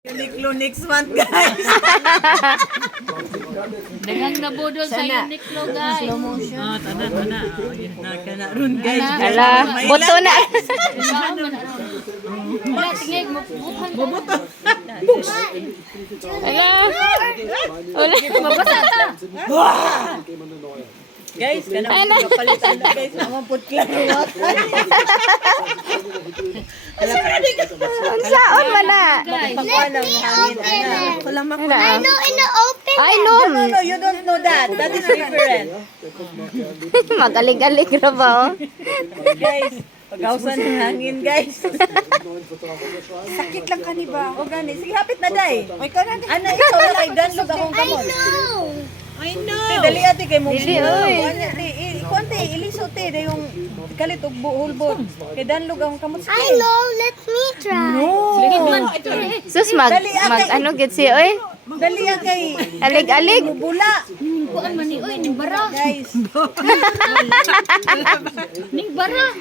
Uniqlo next month, guys. Daghang nabudol sa Uniqlo, guys. Tana. Nakana ron, guys. Ala, boto na. Wala, tingay, mabubukan ka. Ala. Wala. Mabasa ta. Guys, kanang kapalitan na, guys. Ang putla ruwat. Unsaon man na? Pakuha ng hangin, ana. Walang makuha. Ay, no. No, you don't know that. That is different. Magaling-galing ra ba, oh? Guys, pag-ausan ng hangin, guys. Sakit lang kaniba. O gani, sige, hapit na, day. May kanan. Ano, ikaw na kay danlog akong kamot. I Te, know. dali ate kay mo. Dili, oy. Kuante, iliso te, na yung kalit og hulbot. Kay danlog akong kamot. I know, let me try. Sus, ano gid si, oy? Dali kay Alig-alig. bula. Kuan man ni, oy, ning bara. Guys. Ning bara.